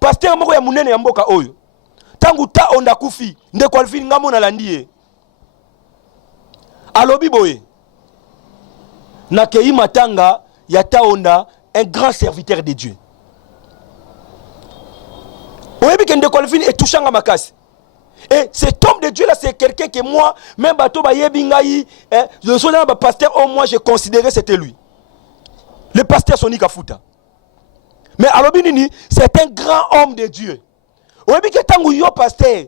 pasteur moko ya munene ya mboka oyo tangu ta onda kufi ndeko Alvin ngamo na landie alobi boye na kei matanga ya ta onda un grand serviteur de Dieu. Oyebi ke ndeko Alvin est touchant à makasi. Et cet homme de Dieu là, c'est quelqu'un que moi, même bateau ba yebi ngai, le soldat ba pasteur au moins j'ai considéré c'était lui. Le pasteur Sonika Futa. Mais alobi nini, c'est un grand homme de Dieu. Oyebi ke tangu yo pasteur,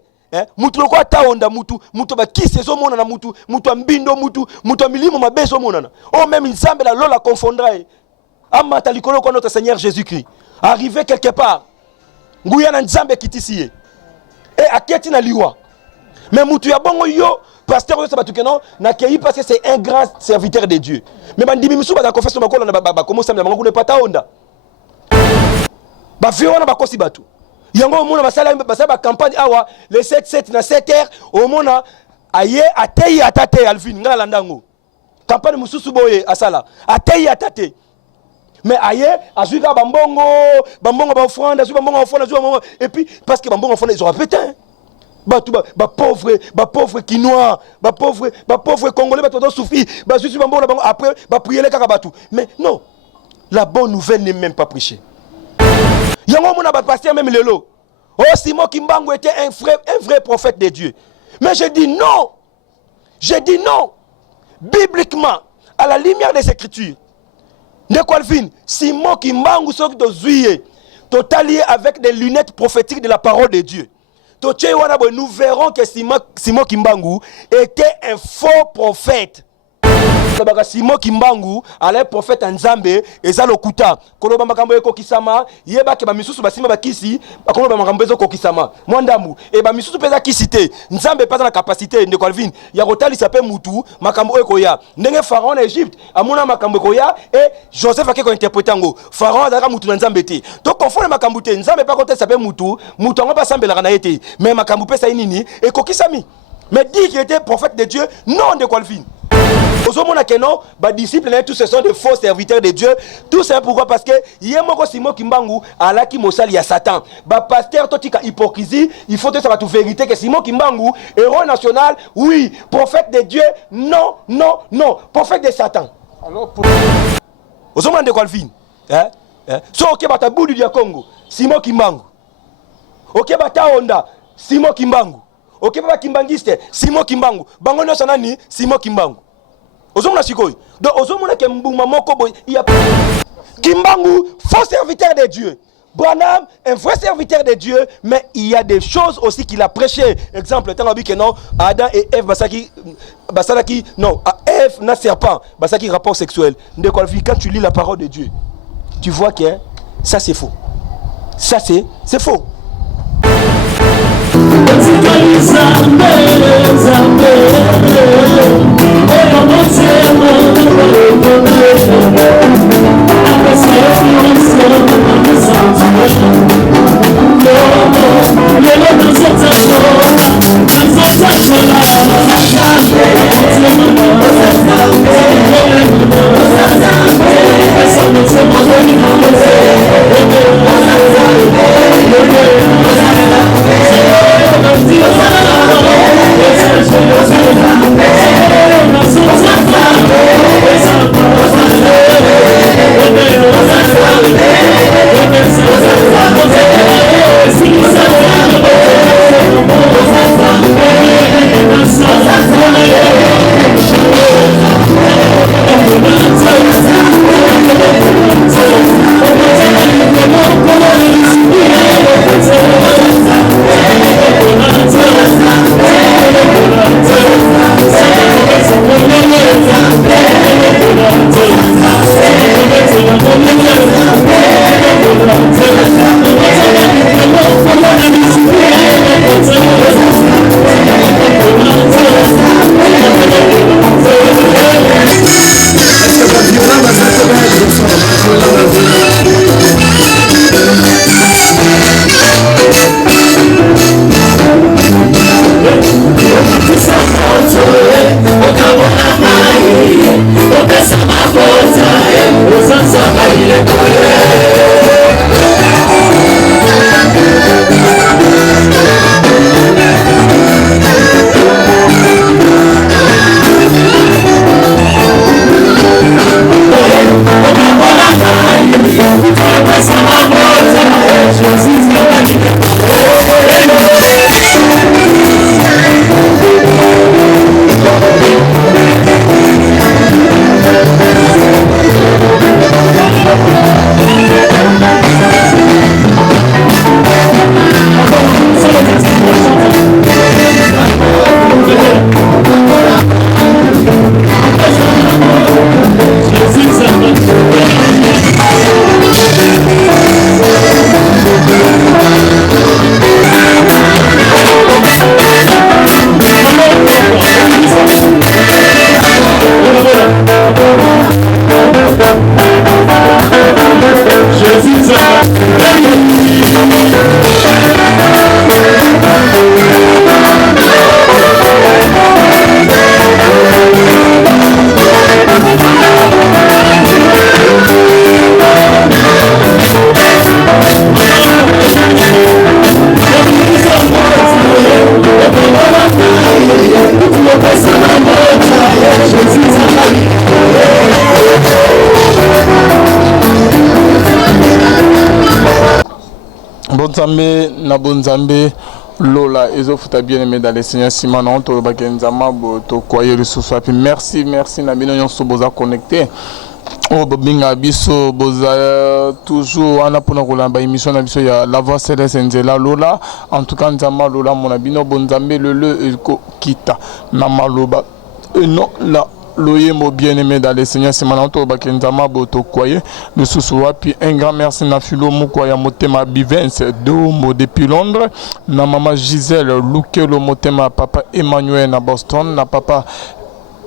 mutu loko ata onda mutu ba kisi zo mona na mutu ambindo mutu milimo mabeso mona na. Oh même nzambe la lola confondra. Amata likolo ko notre Seigneur Jésus-Christ. Arrivé quelque part. Nguya na nzambe kitisiye. Et aketi na liwa. Mais mutu ya bongo yo pasteur yo sabatu kenon na kei parce que c'est un grand serviteur de Dieu. Mais bandimi misu ba confession bakola na ba comment ça bango ne pata onda. Ba viona ba kosi batu. Yango mona basala ba campagne awa le 7 na 7h au mona aye atei atate Alvin ngala landango. Campagne mususu boye asala. Atei atate. Mais ailleurs, azuka bambongo ba offrande, azuka bambongo offrande, et puis parce que bambongo offrande ils ont répété. Ba pauvre quinois, ba pauvre congolais ba todo souffrir, ba juste bambongo après ba prier les kakabatu. Mais non. La bonne nouvelle n'est même pas prêchée. Yango mona ba pasteur même lelo. Oh Simon Kimbangu était un vrai prophète de Dieu. Mais je dis non. Je dis non. Bibliquement, à la lumière des Écritures. Ndeko Alvin, Simon Kimbangu soki to zuye, totalié avec des lunettes prophétiques de la parole de Dieu. Nous verrons que Simon Kimbangu était un faux prophète. Simon Kimbangu allait prophète en Zambé et ça lokuta koloba makambo eko kisama yeba ke ba misusu basima bakisi bakoloba makambo ezo kokisama mwandamu et ba misusu peza kisite Nzambe pas na capacité Ndeko Alvin ya kotali sape mutu makambo eko ya ndenge pharaon en Égypte amuna makambo eko ya et Joseph akeko interpréter ngo pharaon azaka mutu na Nzambe te to confondre makambo te Nzambe pas kotali sape mutu ngo pas sambela na yete mais makambo pesa nini eko kisami mais dit qu'il était prophète de Dieu non Ndeko Alvin. Osomona que non, bah disciples tous ce sont des faux serviteurs de Dieu. Tout ça pourquoi parce que yemoko Simon Kimbangu alaki mosali ya Satan. Bah pasteur totika hypocrisie, il faut que ça va tout vérité que Simon Kimbangu héros national, oui, prophète de Dieu, non, prophète de Satan. Alors pour Osomona de Colvin, so OK bata bouli du Congo, Simon Kimbangu. OK bata Honda, Simon Kimbangu. OK baba Kimbangiste, Simon Kimbangu. Bango no sanani Simon Kimbangu. Ozomona sikoy. Donc ozomona ke mbuma moko boy, il y a Kimbangu, faux serviteur de Dieu. Branham, un vrai serviteur de Dieu, mais il y a des choses aussi qu'il a prêché. Exemple, tant que non, Adam et Ève basaki non, Ève n'a serpent, basaki rapport sexuel. Quand tu lis la parole de Dieu, tu vois que ça c'est faux. Ça c'est faux. Yeah. Bonzambe na bonzambe Lola ezofuta bien aimé dans les Seigneurs Simon to bakenzama to koyer le soir puis merci na bino nyonso boza connecté o binga biso boza toujours ana pona kolamba émission na biso ya la voix céleste nzela Lola en tout cas nzama Lola mon abino bonzambe le kita na maloba non la Loyemo bien-aimé dans les Seigneurs, c'est Mananto Bakenzama Boto Koye, le Sousoua, puis un grand merci na Philo Mukwaya Motema Bivens, Domo depuis Londres, na maman Gisèle Lukelo Motema, papa Emmanuel na Boston, na papa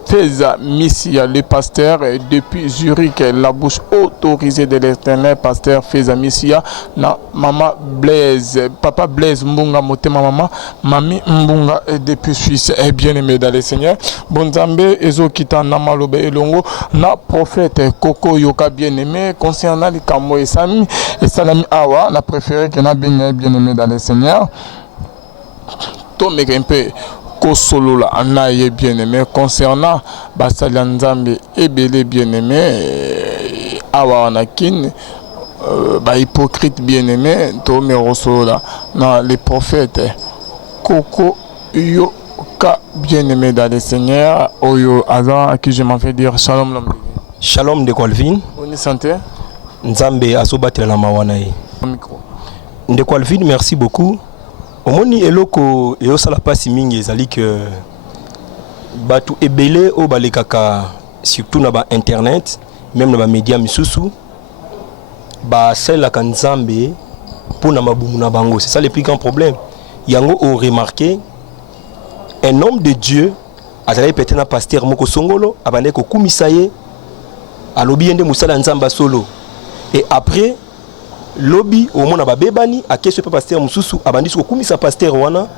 Feza Missia, le pasteur depuis Zurich, la bouche autorisée de l'éternel pasteur Feza Missia, na maman Blaise, papa Blaise Mbunga Motema maman, mami Mbunga depuis Suisse, est bien aimé dans les Seigneurs. Bonzambe, Ezo Kita Namalobe Elongo, na prophète Koko Yoka bien aimé, concernant les Kamo et Sami, et Salami Awa, la préférée qui n'a bien aimé dans les Seigneurs. Tom un peu. Solo la anaye bien aimé concernant basali nzambe ebele bien aimé awa nakin ba hypocrite bien aimé to me rosolo na les prophètes Koko Yoka bien aimé dans le Seigneur oyo azan à qui je m'en fais dire shalom l'homme shalom de Colvin bonne santé nzambe azobatela na mawana ye micro de Colvin merci beaucoup. Omoni eloko eosala pasi mingi ezali que batu ebele o balekaka surtout na ba internet même na ba média misusu ba sela kanzambe pour na mabumu na bango, c'est ça le plus grand problème. Yango o remarqué un homme de Dieu azali peut-être na pasteur moko songolo abande ko kumisaye alobi ende musala nzamba solo et après lobby au monde babebani akeso pe pasteur mususu abandi ko kumisa pasteur wana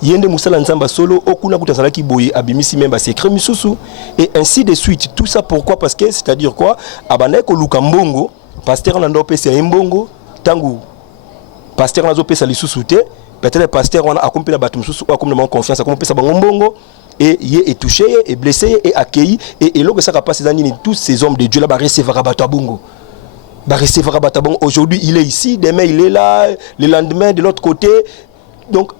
yende musala nzamba solo okuna kutazala ki boye abimisi memba secret mususu et ainsi de suite. Tout ça pourquoi? Parce que c'est-à-dire quoi, abanda ko luka mbongo pasteur na ndo pesa mbongo tangu pasteur na zo pesa lisusu te peut-être pasteur wana akompela batu mususu akomna mon confiance akomna pesa bango mbongo et il est touché et blessé et accueilli et l'eau que ça passe ces tous ces hommes de Dieu là ba recevoir batu bongo. Aujourd'hui il est ici, demain il est là, le lendemain de l'autre côté. Donc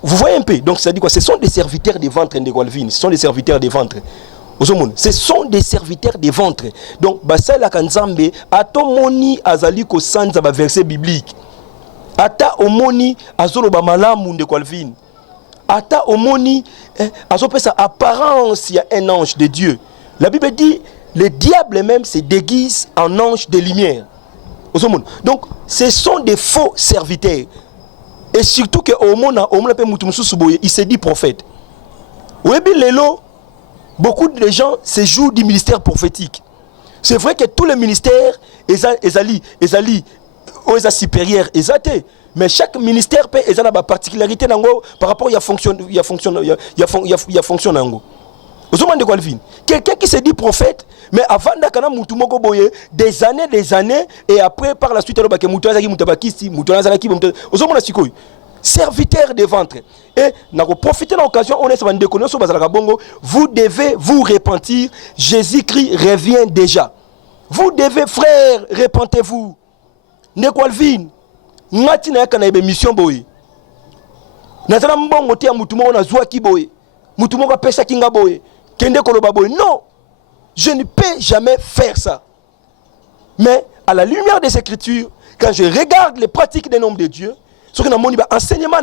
vous voyez un peu, donc ça dit quoi? Ce sont des serviteurs des ventres de Golvin, ce sont des serviteurs des ventres. Ce sont des serviteurs des ventres. Donc basala kanzambe atomoni azali ko sanza ba verset biblique. Ata omoni azolo ba malamu de Golvin. Ata omoni azope sa apparence, il y a un ange de Dieu. La Bible dit le diable même se déguise en ange de lumière. Donc, ce sont des faux serviteurs. Et surtout que il se dit prophète. Beaucoup de gens se jouent du ministère prophétique. C'est vrai que tous les ministères, ils supérieurs, mais chaque ministère peut avoir une particularité par rapport à la fonction. Quelqu'un qui se dit prophète, mais avant d'akana mutumoko boye des années et après par la suite alors que mutazaki mutabakisi mutanazaki ozomona sikoy serviteur des ventres et nako profiter de l'occasion on est sur bande connaissance bazalaka bongo vous devez vous repentir. Jésus-Christ revient déjà. Vous devez frères repentez-vous. Nekwalvin ngati na yakana ebe mission boye nazala mbongo te mutumoko na zwaki boye mutumoko pesa kinga boye. Non, je ne peux jamais faire ça. Mais à la lumière des Écritures, quand je regarde les pratiques des noms de Dieu, ce que dans enseignement,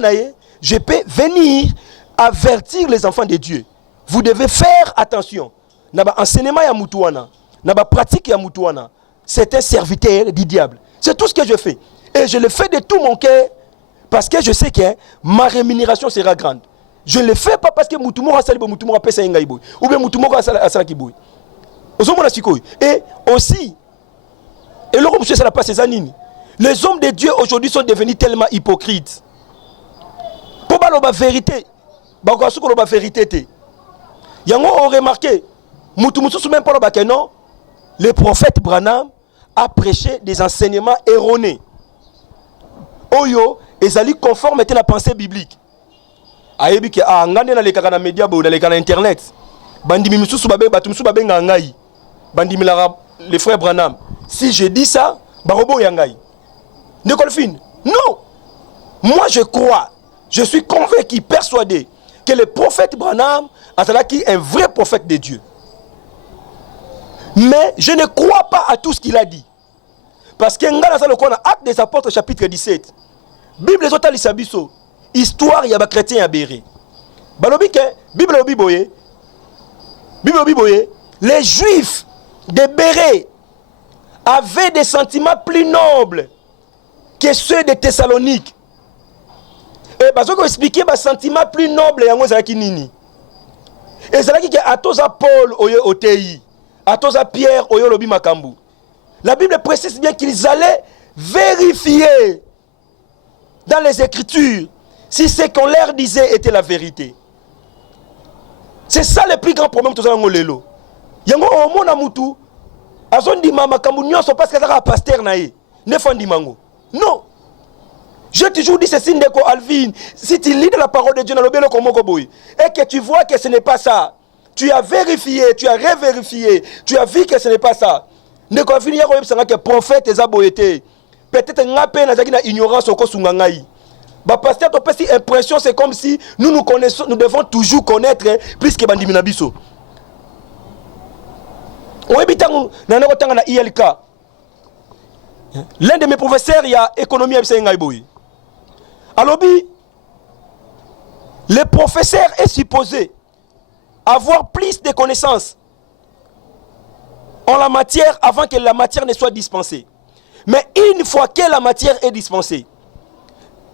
je peux venir avertir les enfants de Dieu. Vous devez faire attention. Naba enseignement ya mutuana, naba pratique ya mutuana, c'est un serviteur du diable. C'est tout ce que je fais. Et je le fais de tout mon cœur parce que je sais que ma rémunération sera grande. Je ne le fais pas parce que Moutoumora Salibo Moutoumora Pesa Ngaïboy ou bien Moutoumora Salakiboy. Et aussi, et le monsieur ça la passe les hommes de Dieu aujourd'hui sont devenus tellement hypocrites. Pour la vérité, la vérité. Yango ont remarqué, Moutoumoussou même pas le non, le prophète Branham a prêché des enseignements erronés. Oyo, ils allaient conforme à la pensée biblique. Ayebi ke ngane na lekaka na media bo na lekaka na internet bandimi misusu babe batu misusu babe ngai bandimi la les frères Branham si je dis ça barobo ya ngai Nicole Fine non Moi, je crois, je suis convaincu, persuadé que le prophète Branham est un vrai prophète de Dieu. Mais je ne crois pas à tout ce qu'il a dit. Parce que dans le Acte des Apôtres, chapitre 17, Bible est totalement sabiso. Histoire, il y a des chrétiens à Béré. Bible les Juifs de Béré avaient des sentiments plus nobles que ceux de Thessalonique. Et parce qu'on expliquait des sentiments plus nobles, et c'est là qu'il y a Atosa Paul au TI, Atosa Pierre au Lobi Makambu. La Bible précise bien qu'ils allaient vérifier dans les Écritures si ce qu'on leur disait était la vérité. C'est ça le plus grand problème que nous avons. Yango omona mutu azondi mama kambu nyonso parce que ça pasteur naé ne fandi mango. Non. Je te toujours dis ceci ndeko Alvin, si tu lis de la parole de Dieu dans le belo komoko boy et que tu vois que ce n'est pas ça, tu as vérifié, tu as revérifié, tu as vu que ce n'est pas ça. Ndeko Alvin yako yebsanga que prophète ezaboyete. Peut-être ngapé na zaki na ignorance oko sungangai. Bah pasteur to pesi impression c'est comme si nous connaissons, nous devons toujours connaître plus que bandimi na biso. L'un de mes professeurs, il y a économie alors, le professeur est supposé avoir plus de connaissances en la matière avant que la matière ne soit dispensée. Mais une fois que la matière est dispensée,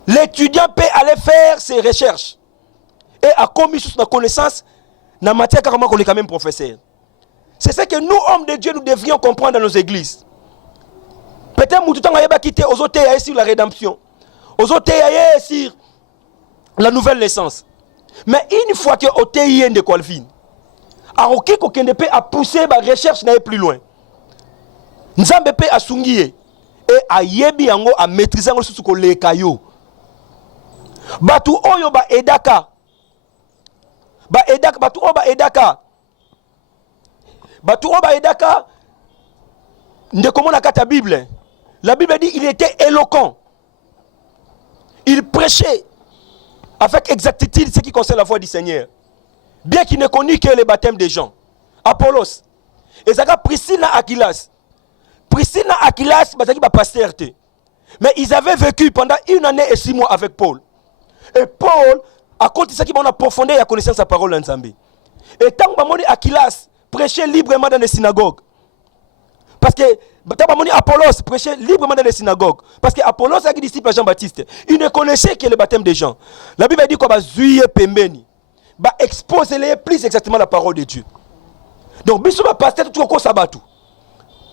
l'étudiant peut aller faire ses recherches et a commis sur sa connaissance dans la matière carrément qu'on est quand même professeur. C'est ce que nous, hommes de Dieu, nous devrions comprendre dans nos églises. Peut-être que nous avons quitté aux autres sur la rédemption, aux autres sur la nouvelle naissance. Mais une fois que au TIN de Colvin, à aucun qu'on ne peut pousser la recherche n'aille plus loin. Nous avons pu à sungier et à yebi yango à maîtriser le sous le kayo. Batu oyo ba edaka, batu oba edaka. Batu oba edaka nde comment la kata Bible. La Bible dit il était éloquent. Il prêchait avec exactitude ce qui concerne la voix du Seigneur. Bien qu'il ne connût que le baptême des gens. Apollos. Et ça Priscilla Aquilas. Priscilla Aquilas, c'est un pasteur. Mais ils avaient vécu pendant 1 année et 6 mois avec Paul. Et Paul, à cause de ça, il a approfondi la connaissance de la parole en Zambie. Et tant que Aquilas prêchait librement dans les synagogues. Parce que Apollos prêchait librement dans les synagogues. Parce que Apollos est disciple à Jean-Baptiste. Il ne connaissait que le baptême des gens. La Bible dit qu'on va zuyer pembeni. Va exposer plus exactement la parole de Dieu. Donc, biso va passer tout au sabatu.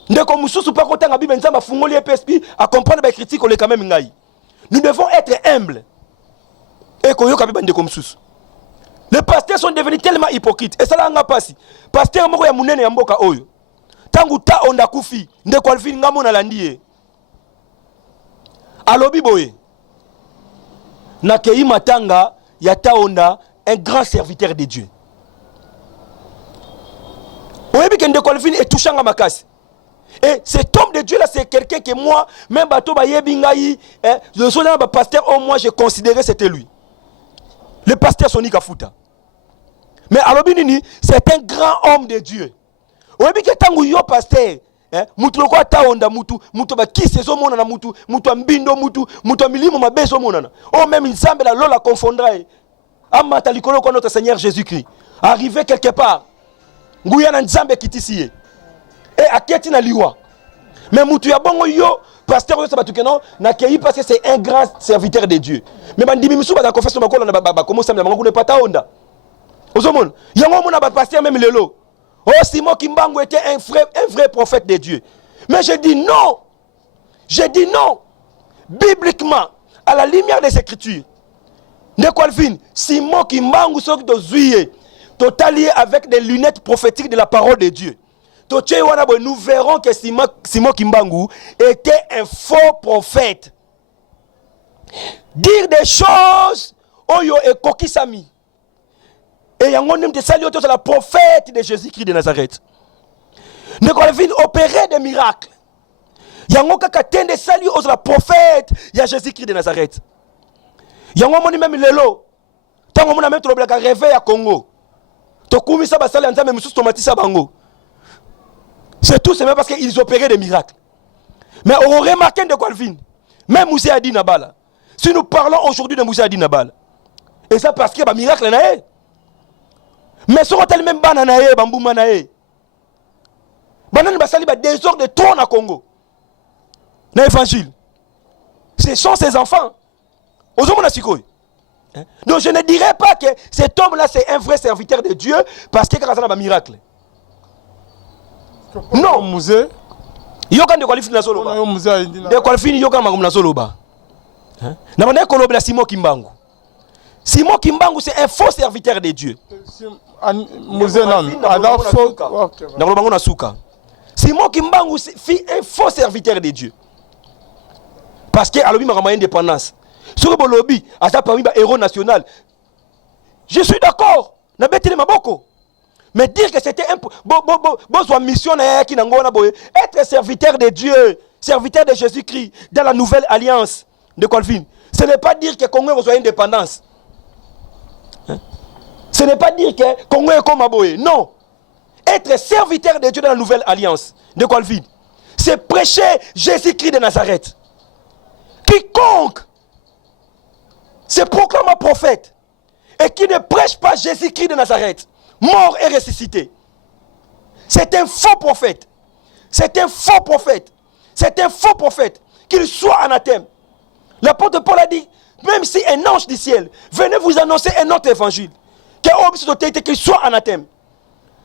Ndeko mususu pas content la Bible nzamba fungoli esprit à comprendre les critiques on est quand même ngai. Nous devons être humbles. Et qu'on yoka biba ndeko mususu. Les pasteurs sont devenus tellement hypocrites. Et ça là nga pasi. Pasteur moko ya munene ya mboka oyo. Tangu ta onda kufi ndeko Alvin ngamo na landie. Alobi boye. Na kei matanga ya ta onda un grand serviteur de Dieu. Oyebi ke ndeko Alvin est touchant à makasi. Et cet homme de Dieu là, c'est quelqu'un que moi, même bateau Bayebingaï, le soldat pasteur, au moins j'ai considéré c'était lui. Le pasteur Soni Kafuta. Mais Alobinini, c'est un grand homme de Dieu. Oui, mais quand yo pasteur, mutu loko taonda mutu ba kisezo mona na mutu mbindo mutu milimo mabezo mona. Oh même nzambe la lola confondra. Amata likolo ko notre Seigneur Jésus-Christ. Arrivé quelque part. Nguya na nzambe kitisiye. Et aketi na liwa. Mais mutu ya bongo yo pasteur yo sabatu kenon na kei parce que c'est un grand serviteur de Dieu. Mais bandimi musu ba confession makola na ba comment ça na ngone pata onda. Ozomon, yango mona ba pasteur même lelo. Oh Simon Kimbangu était un vrai prophète de Dieu. Mais je dis non. Je dis non. Bibliquement, à la lumière des Écritures. De Colvin, Simon Kimbangu sont totalement avec des lunettes prophétiques de la parole de Dieu. Nous verrons que Simon Kimbangu était un faux prophète. Dire des choses, oyo et kokisami. Et yangonim de salut autour de la prophète de Jésus-Christ de Nazareth. Ne Colvin opérer des miracles. Yango kaka tende salut autour de la prophète de Jésus-Christ de Nazareth. yango moni même lelo tango mona même tolobela ka réveil à Congo to kumisa basala nzambe mususu tomatisa bango. C'est tout, c'est même parce qu'ils opéraient des miracles. Mais on remarque de Calvin, même Moussé Adi Nabala. Si nous parlons aujourd'hui de Moussé Adi Nabala, et ça parce qu'il y a un miracle, mais si on a même bananae, bamboumanae, banan basali ba désordre de trône à Congo. Dans l'évangile. Ce sont ses enfants. Donc je ne dirais pas que cet homme-là c'est un vrai serviteur de Dieu parce qu'il y a un miracle. Non, musée. Yoka de qualifier na solo ba. De qualifier yoka magum na solo ba. Na bana ko lobela Simon Kimbangu. Simon Kimbangu c'est un faux serviteur de Dieu. Musée non. Ada faux. Na ko bango na suka. Simon Kimbangu c'est un faux serviteur de Dieu. Parce que alobi makama indépendance. Sur le lobby, à ça parmi héros national. Je suis d'accord. Na betele maboko. Mais dire que c'était un mission être serviteur de Dieu, serviteur de Jésus-Christ dans la nouvelle alliance de Calvin. Ce n'est pas dire que Congo soit indépendance. Ce n'est pas dire que Congo est comme Aboye. Non. Être serviteur de Dieu dans la nouvelle alliance de Calvin, c'est prêcher Jésus-Christ de Nazareth. Quiconque se proclame un prophète et qui ne prêche pas Jésus-Christ de Nazareth, mort et ressuscité, c'est un faux prophète. C'est un faux prophète. C'est un faux prophète. Qu'il soit anathème. L'apôtre Paul a dit, même si un ange du ciel venait vous annoncer un autre évangile, qu'il soit anathème.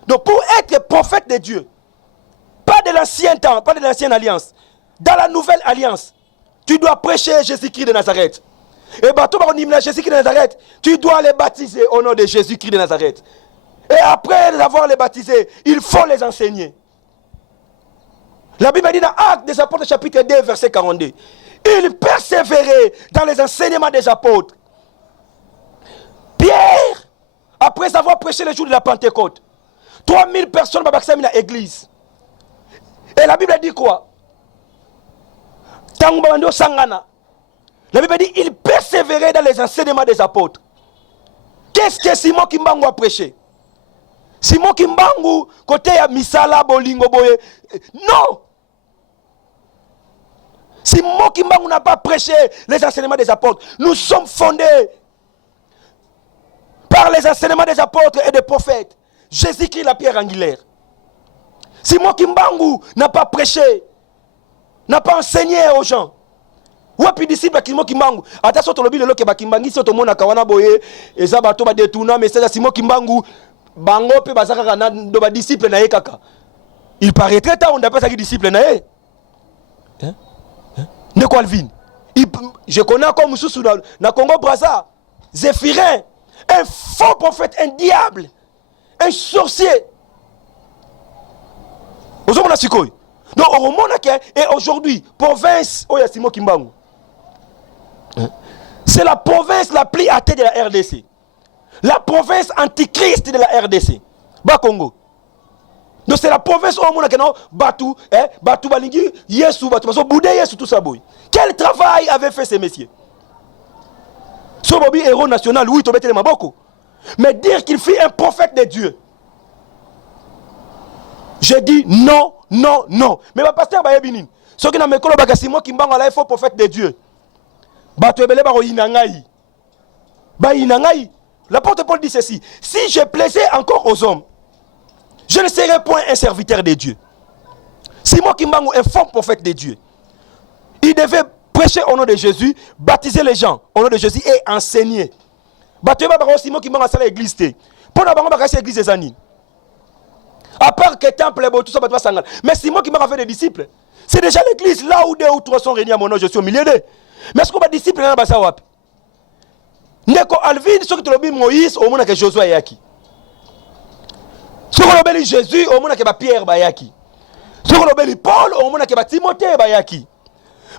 Donc pour être prophète de Dieu, pas de l'ancien temps, pas de l'ancienne alliance, dans la nouvelle alliance, tu dois prêcher Jésus-Christ de Nazareth. Et bah, toi, Jésus-Christ de Nazareth, tu dois les baptiser au nom de Jésus-Christ de Nazareth. Et après avoir les baptisés, il faut les enseigner. La Bible dit dans Actes des Apôtres, chapitre 2, verset 42. Il persévérait dans les enseignements des apôtres. Pierre, après avoir prêché le jour de la Pentecôte, 3000 personnes ont baptisé dans l'église. Et la Bible dit quoi? La Bible dit il persévérait dans les enseignements des apôtres. Qu'est-ce que Simon Kimbangu a prêché? Simon Kimbangu, côté à Misala, Bolingo, Boye. Non! Simon Kimbangu n'a pas prêché les enseignements des apôtres. Nous sommes fondés par les enseignements des apôtres et des prophètes. Jésus-Christ, la pierre angulaire. Simon Kimbangu n'a pas prêché, n'a pas enseigné aux gens. Wapi disciple Simon Kimbangu. Attention, tu le dis que Bakimbangi, si tu as kawana boye, et ça va tomber détournant, mais c'est Simon Kimbangu. Bango pe bazaka na do ba disciple na kaka. Il paraîtrait tant on appelle ça disciple na ye. Ne Calvin. Je connais comme sous na Congo Brazza, Zéphirin, un faux prophète, un diable, un sorcier. Ozo mona sikoy. Donc au monde et aujourd'hui province Oya Simon Kimbangu. C'est la province la plus athée de la RDC. La province antichrist de la RDC. Bas Congo. Donc c'est la province où on a Batu, Batu Balingi, Yesu, Batu, Boudé, Yesu, tout ça. Boy. Quel travail avaient fait ces messieurs? Ce Bobby héros national, oui, tu les Maboko. Mais dire qu'il fut un prophète de Dieu. Je dis non, non, non. Mais ma pasteur Bayebinin, ce qui n'a pas de Bagasimo qui m'a dit faux prophète de Dieu. Batu Ebele Baro Inangaï. Ba Inangaï. L'apôtre Paul dit ceci, si je plaisais encore aux hommes, je ne serais point un serviteur de Dieu. Simon Kimbangu est un faux prophète de Dieu. Il devait prêcher au nom de Jésus, baptiser les gens au nom de Jésus et enseigner. Simon Kimbangu a l'église. Pour la banque, l'église des années. À part que temple, tout ça, mais Simon Kimbangu a fait des disciples. C'est déjà l'église là où 2 ou 3 sont réunis à mon nom, je suis au milieu d'eux. Mais est-ce qu'on va disciple dans la wap? Ndeko Alvin, ce que tu l'as Moïse, au monde que Josué yaki. Ce que tu Jésus, au monde que Pierre bayaki. Ce que tu Paul, au monde que Timothée bayaki.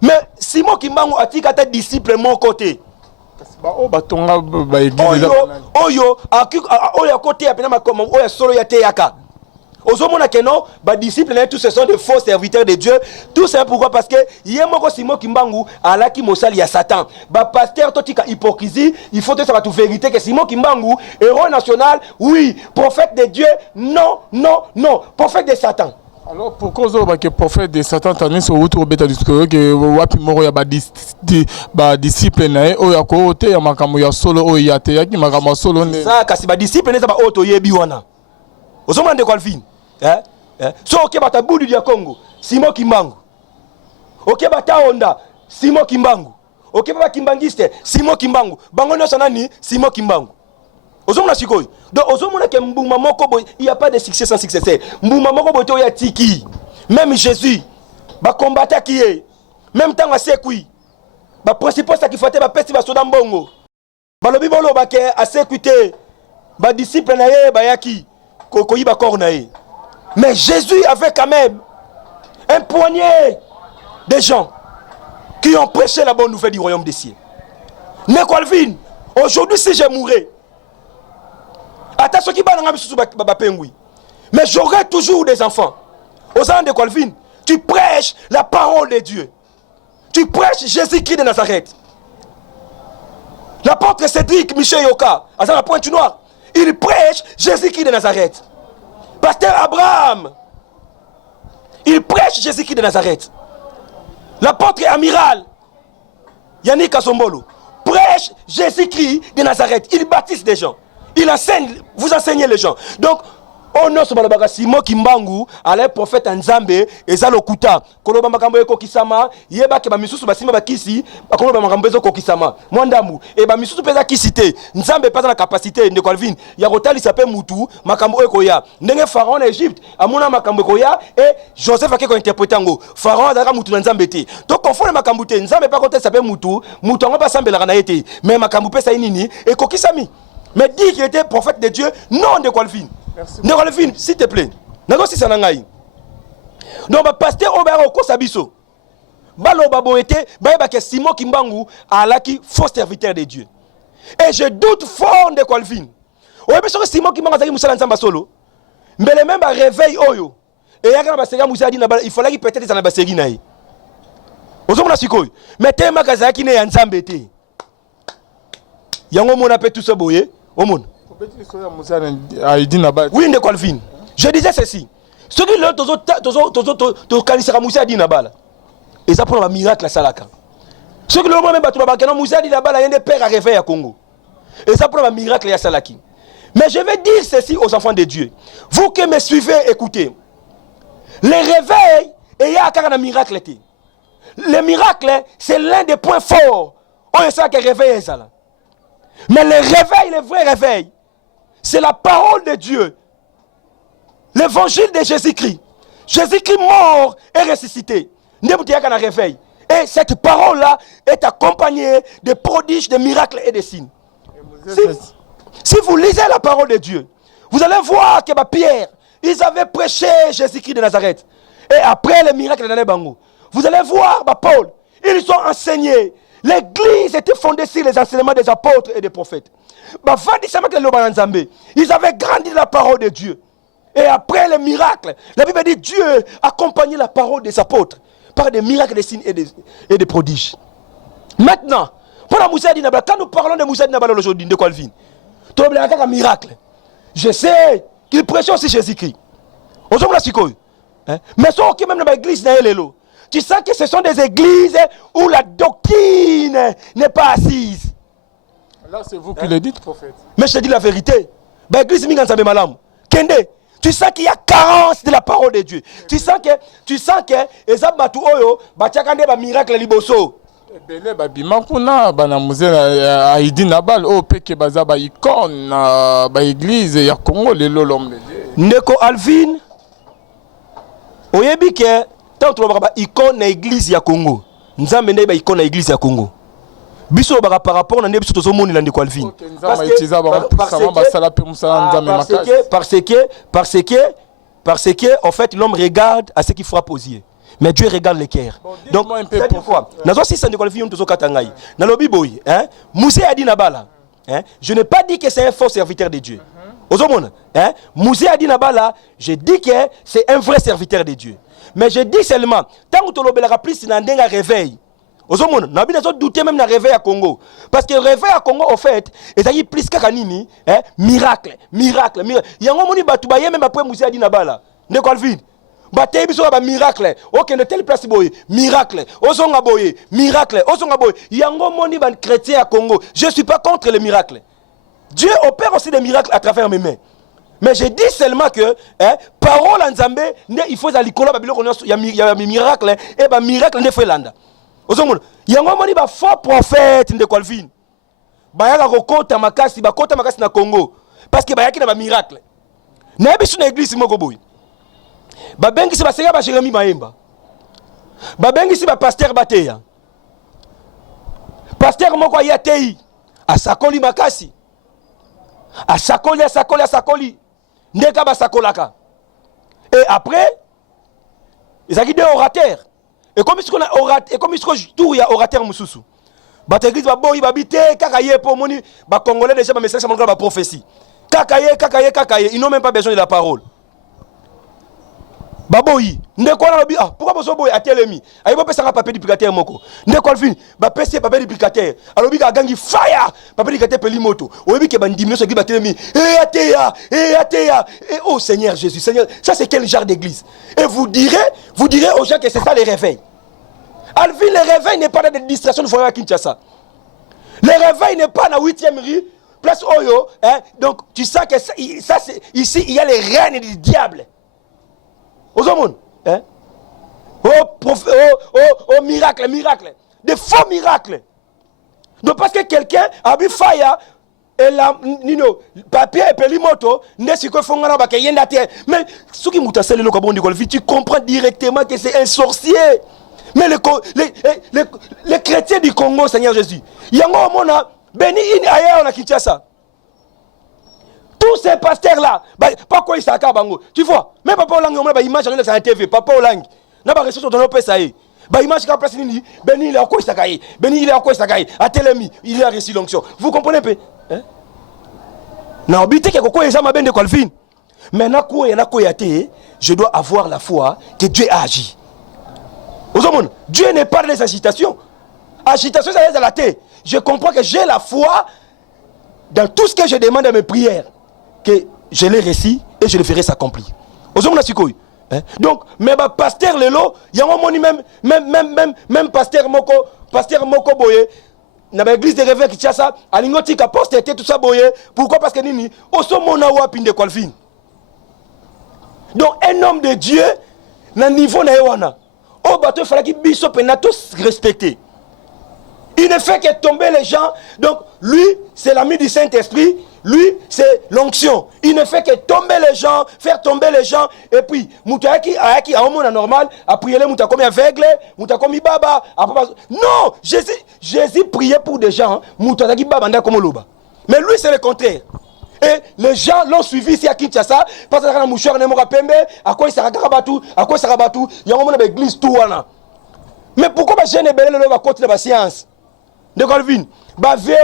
Mais Simon Kimbangu a dit qu'à tes disciples mon côté. Oyo, à côté, à solo yate yaka. ozomona que non ba disciples tous ce sont des faux serviteurs de Dieu. Tout ça pourquoi? Parce que yemoko Simon Kimbangu alaki mosali ya Satan. Ba pasteur totika hypocrisie, il faut que ça va tout vérité que Simon Kimbangu héros national, oui, prophète de Dieu, non, non, non, prophète de Satan. Alors pourquoi que prophète de Satan tani so autour beta discours que wapi moko ya ba disciple na o ya ko te ya makambo ya solo o ya te ya ki makambo solo ne ça kasi ba disciple neza ba auto yebi wana ozomona de Calvin so ok bata budu ya Congo Simon Kimbangu ok bata Honda Simon Kimbangu ok baba Kimbangiste Simon Kimbangu bango nyonso nani Simon Kimbangu ozomona sikoyo donc ozomona ke mbuma moko boy il y a pas de succès sans succès mbuma moko boy to ya tiki même Jésus ba combattre qui est même temps asekui ba principal ça qui faut ba pesi ba soda mbongo ba lobi bolo ba ke asécuité ba disciple na ye ba yaki koyi ba corps na ye mais Jésus avait quand même un poignet de gens qui ont prêché la bonne nouvelle du royaume des cieux. Ne Calvin aujourd'hui si je mourrais attention qui ba nga bisusu ba pengui mais j'aurai toujours des enfants. Aux ans de Calvin, tu prêches la parole de Dieu. Tu prêches Jésus-Christ de Nazareth. L'apôtre Cédric Michel Yoka, à la Pointe Noire, il prêche Jésus-Christ de Nazareth. Pasteur Abraham, il prêche Jésus-Christ de Nazareth. L'apôtre amiral Yannick Asombolo prêche Jésus-Christ de Nazareth. Il baptise des gens. Il enseigne, vous enseignez les gens. Donc, on a ce balabaka Simon Kimbangu, ale prophète Nzambe, eza lokuta. Koloba makambo eko kisama, yeba ke ba misusu basima bakisi, bakoloba makambo ezo kokisama. Mwandamu, e ba misusu peza kisite. Nzambe pas na capacité de Calvin. Ya rotali sape mutu, makambo eko ya. Ndenge Pharaon en Égypte, amuna makambo eko ya et Joseph akeko interpréter ngo. Pharaon azaka mutu na Nzambe te. Donc confondre makambo te, Nzambe pas côté sape mutu, mutu ngo pas sambela na yete. Mais makambo pesa nini e kokisami. Mais dit qu'il était prophète de Dieu, non de Calvin. Ne Calvin, s'il te plaît. Nago si sanangai. Donc ba pasteur Obero ko sabiso. Balo babo était ba ke Simon Kimbangu alaki faux serviteur de Dieu. Et je doute fort de Calvin. O be so Simon Kimbangu azaki musala nzamba solo. Mbele même ba réveil oyo. Et yaka ba sega musala dina il fallait peut-être ça na ba segi nayi. Ozomona sikoyo. Mais tema kazaki ne ya nzambe te. Yango mona pe tout ce boye. Omona. Oui, de Calvin. Je disais ceci. Ceux qui l'ont tous kanisaka Moussa di nabala. Et ça pour un miracle à Salaka. Ceux qui l'ont même battu bakana Moussa di nabala y a des pères à réveil à Congo. Et ça pour un miracle à Salaki. Mais je vais dire ceci aux enfants de Dieu. Vous qui me suivez, écoutez. Les réveils et il y a un miracle. Le miracle, c'est l'un des points forts. On sait que réveil est ça. Mais le réveil, le vrai réveil, c'est la parole de Dieu. L'évangile de Jésus-Christ. Jésus-Christ mort et ressuscité. Réveil. Et cette parole-là est accompagnée de prodiges, de miracles et de signes. Si vous lisez la parole de Dieu, vous allez voir que Pierre, ils avaient prêché Jésus-Christ de Nazareth. Et après les miracles de Bango, vous allez voir Paul, ils ont enseigné. L'église était fondée sur les enseignements des apôtres et des prophètes. Ils avaient grandi la parole de Dieu. Et après les miracles, la Bible dit Dieu accompagnait la parole des apôtres par des miracles, des signes et des prodiges. Maintenant, quand nous parlons de Moussa Dinabala aujourd'hui, de Calvin, tu as un miracle. Je sais qu'il prêchait aussi Jésus-Christ. Mais ce qui même dans l'église, tu sens que ce sont des églises où la doctrine n'est pas assise. Là, c'est vous qui le dites, prophète. Mais je te dis la vérité. L'église Mingansabe Malam. Kende, tu sens qu'il y a carence de la parole de Dieu. Tu sens que Ezab Matu Oyo, Batiakande ba miracle liboso. Bele ba bimakuna bana muzela Aidi Nabal o peke baza ba icône ba église ya Congo lelo l'homme de Dieu. Ndeko Alvin oyebi ke tant to ba icône na église ya Congo. Nzambe ndeba icône na église ya Congo. Biso ba par rapport na ndebiso tozomoni la ndeko Alvin. Parce que en fait l'homme regarde à ce qu'il frappe aux yeux. Mais Dieu regarde les cœurs. Donc, c'est pourquoi. Si ça ne qualifie pas, na lobi boy, hein? Moussé a dit nabala, hein? Je n'ai pas dit que c'est un faux serviteur de Dieu. Hein? Mouzé a dit Nabala, je dis que c'est un vrai serviteur de Dieu. Mais je dis seulement, tant que tu l'obéira plus, il y a un réveil. Ozomona, nabi nazo douter même na réveil à Congo. Parce que réveil à Congo, au fait, et ça y est plus qu'akanini, hein, miracle. Yango moni batu ba même après Mouzé a dit Nabala. Ne kolvin. Bataille biso ba miracle. OK, de telle place boye, miracle. Ozonga boye, miracle. Ozonga boye. Yango moni ban chrétien à Congo. Je suis pas contre les miracles. Dieu opère aussi des miracles à travers mes mains. Mais je dis seulement que, parole en Zambé, il faut aller coller il y a miracle, et bah miracle ne fait landa. Il y a un moment où faux prophète de Colvin. Bah y a la kota makasi na Congo, parce que bah y a qui n'a miracle. N'a pas sur l'église moko boy. Bah bengi si bah sega bah Jérémie Maemba. Bah bengi si bah pasteur Bateya. Pasteur moko ya tei, a sakoli makasi. A sakoli. Ndeka ba sakolaka. Et après, ils ont dit des orateurs. Et comme il y a orateur mususu. Ba l'église ba boyi ba bité kakaye pour moni ba congolais déjà ba message mon ba prophétie. Kakaye, ils n'ont même pas besoin de la parole. Baboyi, ndeko na lobi pourquoi bozo boy atelemi? Ayibo pesa nga papier duplicateur moko. Ndeko alvin, ba pesa papier duplicateur. Alobi ka gangi fire, papier duplicateur peli moto. Oyebi ke bandimino so giba telemi. Ateya. Oh Seigneur Jésus, Seigneur, ça c'est quel genre d'église? Et vous direz aux gens que c'est ça les réveils. Alvin, le réveil n'est pas dans des distractions de foyer à Kinshasa. Le réveil n'est pas dans la 8e rue, place Oyo, hein? Donc tu sens que ça c'est ici il y a les reines du diable. Aux hommes, hein? Oh, miracle. Des faux miracles. Donc, parce que quelqu'un a bu fire, et la, papier et pelimoto, n'est-ce qu'il faut que y ait une terre. Mais, ce qui m'a dit, tu comprends directement que c'est un sorcier. Mais les chrétiens du Congo, Seigneur Jésus, il y a un moment, béni in ailleurs, on a Kinshasa. Tous ces pasteurs-là, pas quoi ils s'accabent. Tu vois, même Papa Olang, on a une image sur la TV, Papa Olang, n'a pas ressources dans nos pays. Image qui a placé Béni, il est à quoi il s'accabent. Béni, il est à quoi il s'accabent. À Télémi, il a reçu l'onction. Vous comprenez un peu? Non, bité que quoi ils ont ma de Colvin. Mais je dois avoir la foi que Dieu a agi. Dieu n'est pas dans les agitations. Agitation, ça reste à la tête. Je comprends que j'ai la foi dans tout ce que je demande à mes prières. Que je l'ai réussi et je le ferai s'accomplir. Donc, mais pasteur Lelo, il y a un moment même pasteur Moko Boye, dans l'église de réveil qui tient ça, à l'ingoti qui a posté tout ça Boye. Pourquoi? Parce que Nini, oso mona wapinde Kolfin. Donc, un homme de Dieu, dans le niveau na ewana, au bateau, il fallait qu'il puisse tous respecter. Il ne fait que tomber les gens. Donc, lui, c'est l'ami du Saint-Esprit. Lui, c'est l'onction. Il ne fait que tomber les gens, faire tomber les gens. Et puis, Moutaki, à un moment normal, a prié les Moutakomi aveugle, Moutakomi Baba. Non, Jésus priait pour des gens, Moutaki Baba, comme Loba. Mais lui, c'est le contraire. Et les gens l'ont suivi ici à Kinshasa, parce que Mouchouar Nemora Pembe, à quoi il s'est rabattu, il y a un moment dans l'église, tout. Mais pourquoi je n'ai pas le côté de la science? De Colvin, c'est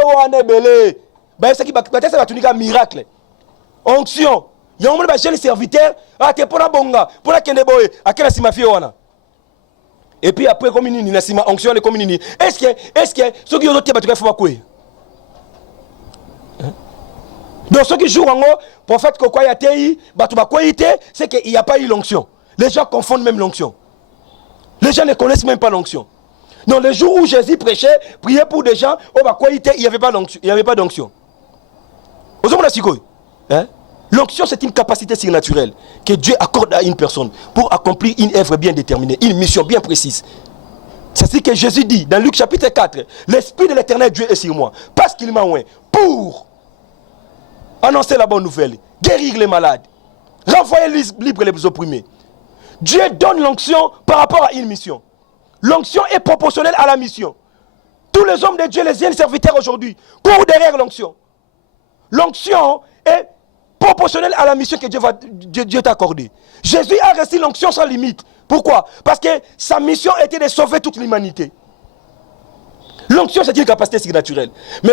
un miracle. Onction. Il y a un moment où les serviteurs, et puis après, comme il y a une onction, est-ce que ceux qui ont été battus, il faut quoi? Donc ceux qui jouent en haut, prophète Kokoyatei, c'est qu'il n'y a pas eu l'onction. Les gens confondent même l'onction. Les gens ne connaissent même pas l'onction. Donc le jour où Jésus prêchait, priait pour des gens, il n'y avait pas d'onction. Il n'y avait pas d'onction. L'onction, c'est une capacité surnaturelle que Dieu accorde à une personne pour accomplir une œuvre bien déterminée, une mission bien précise. C'est ce que Jésus dit dans Luc chapitre 4. L'Esprit de l'Éternel Dieu est sur moi, parce qu'il m'a oint pour annoncer la bonne nouvelle, guérir les malades, renvoyer libre les opprimés. Dieu donne l'onction par rapport à une mission. L'onction est proportionnelle à la mission. Tous les hommes de Dieu, les anciens serviteurs aujourd'hui, courent derrière l'onction. L'onction est proportionnelle à la mission que Dieu t'a accordée. Jésus a reçu l'onction sans limite. Pourquoi? Parce que sa mission était de sauver toute l'humanité. L'onction, c'est une capacité surnaturelle. Mais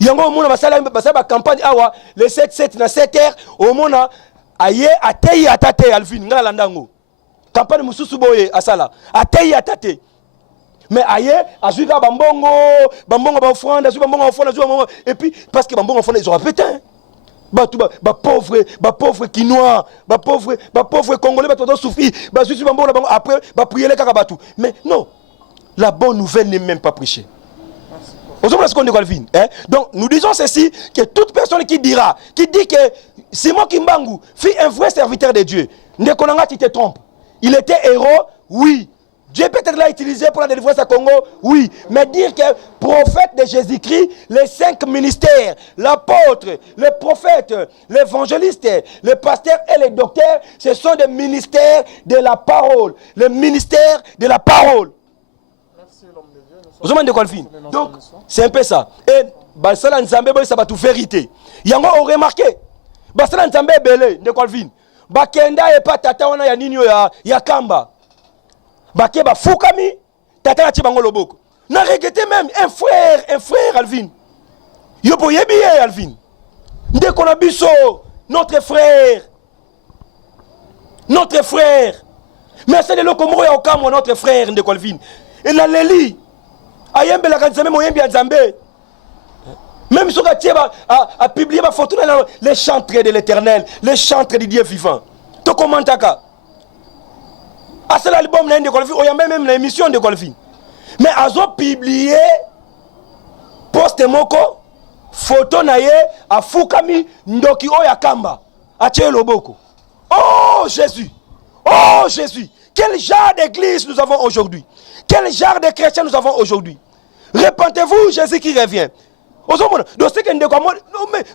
il yango omona basala ba campagne awa le 7 na 7h omona aye atei atate Alvin ngala landango campagne mususu boye asala atei atate mais aye azuka bambongo ba offrande azuka bambongo offrande et puis parce que bambongo offrande ils ont pétain ba pauvre quinois ba pauvre congolais ba todo souffrir ba zuzu bambongo bango après ba prier les kaka batu mais non la bonne nouvelle n'est même pas prêchée. Donc nous disons ceci, que toute personne qui dit que Simon Kimbangu fut un vrai serviteur de Dieu, Ndekonanga tu te trompes. Il était héros, oui. Dieu peut-être l'a utilisé pour la délivrance à Congo, oui. Mais dire que prophète de Jésus-Christ, les 5 ministères, l'apôtre, le prophète, l'évangéliste, le pasteur et le docteur, ce sont des ministères de la parole. Le ministère de la parole. Donc, c'est un peu ça. Et Basala Nzambe, ça va tout vérité. Yango on remarqué. Basala Nzambe belé, de Colvin. Bakenda et pas tata wana ya ninyo ya kamba. Bake ba fukami, tata na tibango loboko. Na regretté même un frère Alvin. Yobo yebiye Alvin. Nde konabiso, notre frère. Mais c'est le lokomoro ya okamo notre frère de Colvin. Et na leli ayembe la kanzambe moyembi ya Nzambe même si on a publié ma photo dans les chantres de l'Éternel, les chantres du Dieu vivant. To comment taka à cet album là de Golfi on y a même l'émission de Golfi mais azo publié poste moko photo na ye afukami ndoki oya kamba atie loboko. Oh Jésus quel genre d'église nous avons aujourd'hui? Quel genre de chrétiens nous avons aujourd'hui? Repentez-vous, Jésus qui revient. Donc c'est que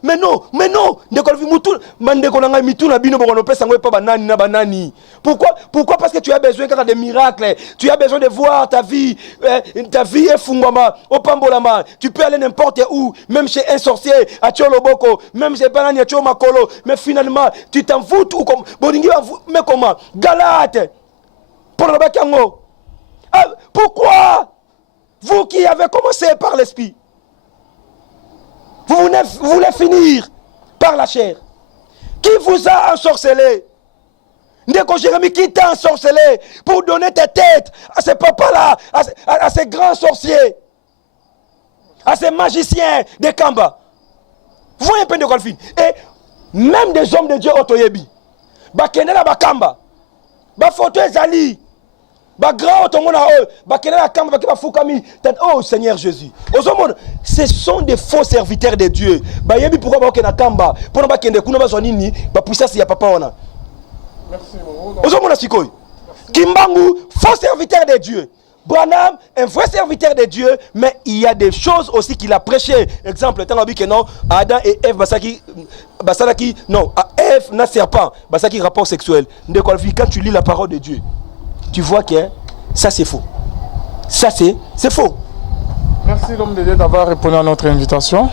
mais non. Pourquoi? Parce que tu as besoin de miracles. Tu as besoin de voir ta vie est fungama, au pambolama. Tu peux aller n'importe où, même chez un sorcier, à Tcholoboko, même chez Banani, à Tchomakolo. Mais finalement, tu t'en fous tout comme mais comment? Galate. Pourquoi? Vous qui avez commencé par l'esprit, vous voulez finir par la chair. Qui vous a ensorcelé? Ndeko Jérémie, qui t'a ensorcelé pour donner tes têtes à ces papas-là, à ces grands sorciers, à ces magiciens de Kamba? Vous voyez un peu de Golfin. Et même des hommes de Dieu Otoyebi, Bakenela Bakamba, Bafoto Ezali, oh Seigneur Jésus. Ce sont des faux serviteurs de Dieu. Merci. Kimbangu, faux serviteur de Dieu. Branham, un vrai serviteur de Dieu, mais il y a des choses aussi qu'il a prêché. Exemple, non, Adam et Ève, non, Ève n'a serpent, Basaki rapport sexuel. Quand tu lis la parole de Dieu, tu vois que ça c'est faux. Ça c'est faux. Merci l'homme de Dieu d'avoir répondu à notre invitation.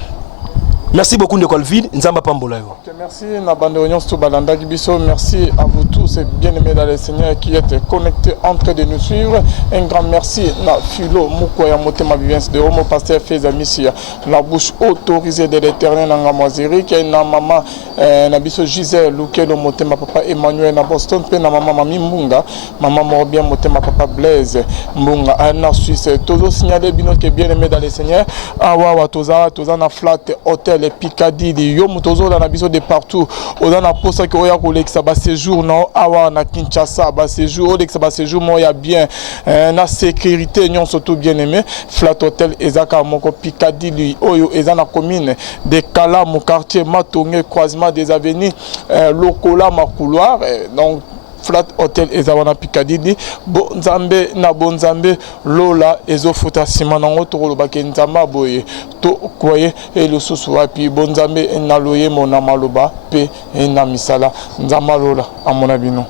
Merci beaucoup de Colvin. Nzamba Pambola. Merci merci à vous tous et bien-aimés dans le Seigneur qui êtes connectés en train de nous suivre. Un grand merci na Philo Mukoya Motema Vivence de Homo Pasteur Feza Missia, la bouche autorisée de l'Éternel en Gamaziri, qui est na maman Nabiso Gisèle Lukelo Motema Papa Emmanuel na Boston, pe na maman Mami Mbunga, maman Morbien Motema Papa Blaise Mbunga, Anna Suisse, toujours signalé bino que bien-aimés dans le Seigneur. Awa toza na flat hôtel Picardie, yo mutozo na biso de partout. On a posa que oya kolekisa ba séjour non awa na Kinshasa ba séjour olekisa ba séjour moya bien na sécurité nyon surtout bien aimé flat hôtel ezaka moko Picardie oyo ezana commune de Kala mon quartier Matonge croisement des avenues Lokola Makouloir donc Flat Hotel Ezawana Picardie Bonzambe na Bonzambe Lola ezofuta sima nango tokolo bakenzamba boye to koye et le souswa puis Bonzambe na loye mona maloba pe na misala nzamba Lola amona bino.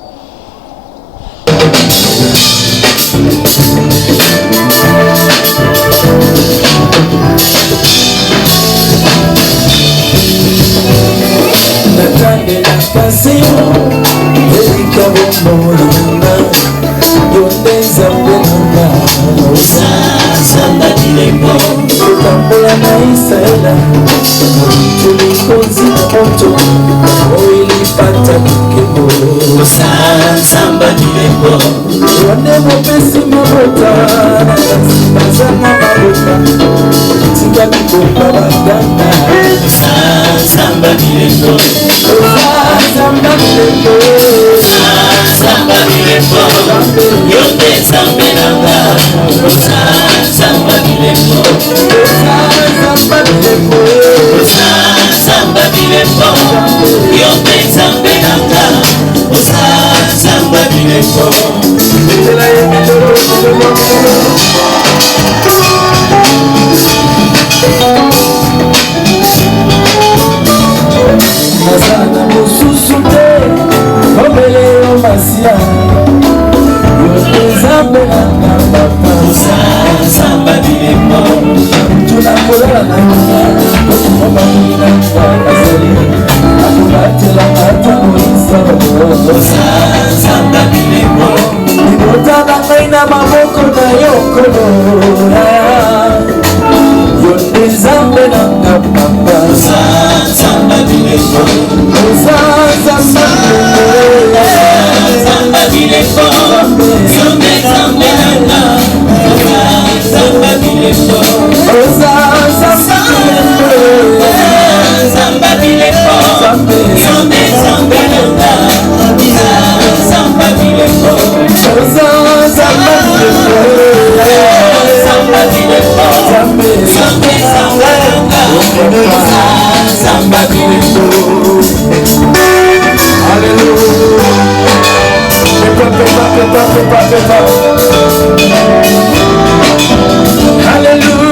Natande la passion, Erika Bombolina, Yonde Zambelina, Osa Sanda Dilembo, Tambola na Isaela. tulikozi moto oilipata kikebo samba bilembo wane mopesi mabota bazanga mabota tika bikomba baganga samba bilembo samba bilembo samba bilembo yote sambe nanga samba bilembo samba bilembo samba bilembo yote sambe nanga samba bilembo nazana mosusu te obele yo masia yote zambe nanga papa samba bilembo tunakolala na obamina azali akubatela ata moisa samba bilembo libotana ngai na maboko na yo kolora yote zambe nanga papa samba bilembo samba bilembo yote zambe nanga samba bilembo samba bilembo yote zambe nanga samba bilembo samba bilembo samba bilembo Alléluia.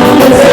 Thank you.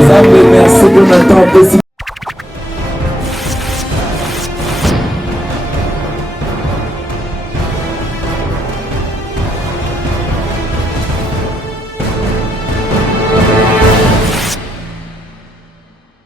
Nzambe merci pour notre temps.